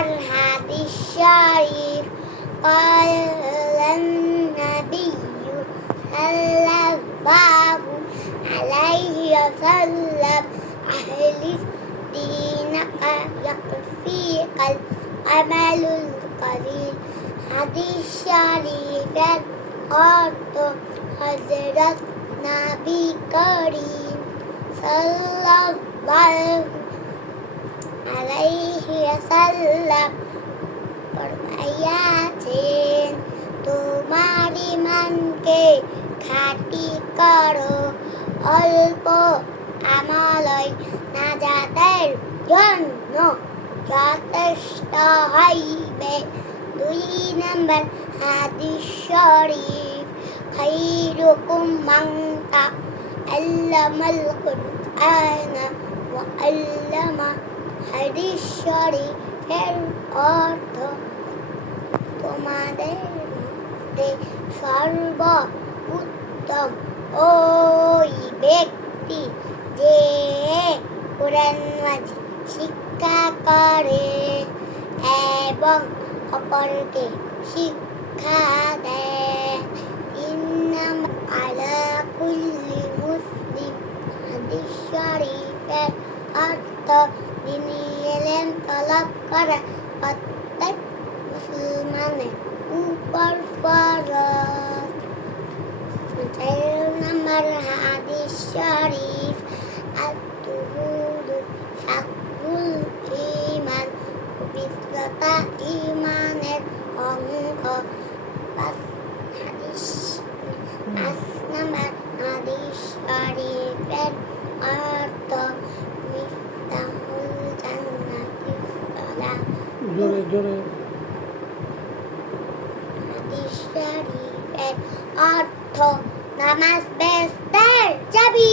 নম্বর হাদিস শরীফ قال النبي صلى الله عليه وسلم أخلص دينك يكفيك العمل القليل হাদিস শরীফের অর্থ হযরত নবী করিম সাল্লাল্লাহু আলাইহি ওয়াসাল্লাম ফরমাইয়াছেন, তোমার ঈমানকে খাঁটি করো, অল্প আমলই নাজাতের জন্য যথেষ্ট হইবে। 2 নম্বর হাদিস শরীফ খায়রুকুম মান তাআল্লামাল কুরআনা ওয়া আল্লামা। হাদিস শরীফের অর্থ, তোমাদের মধ্যে সর্বোত্তম ওই ব্যক্তি যে কোরআন মাজিদ শিক্ষা করে এবং অপরকে শিক্ষা দেয়। 3 নম্বর আলা কুল্লি মুসলিম। হাদিস শরীফের অর্থ, দিনী ইলম তলব করা প্রত্যেক মুসলমানের উপর ফরজ। 4 নম্বর হাদিস শরীফ আত-তুহুরু শাতরুল ঈমান। পবিত্রতা ঈমানের অঙ্গ। 5 নম্বর হাদিস শরীফের অর্থ, মিফতাহুল জান্নাতিস সালাত। হাদিস শরীফের অর্থ, নামাজ বেহেশতের চাবি।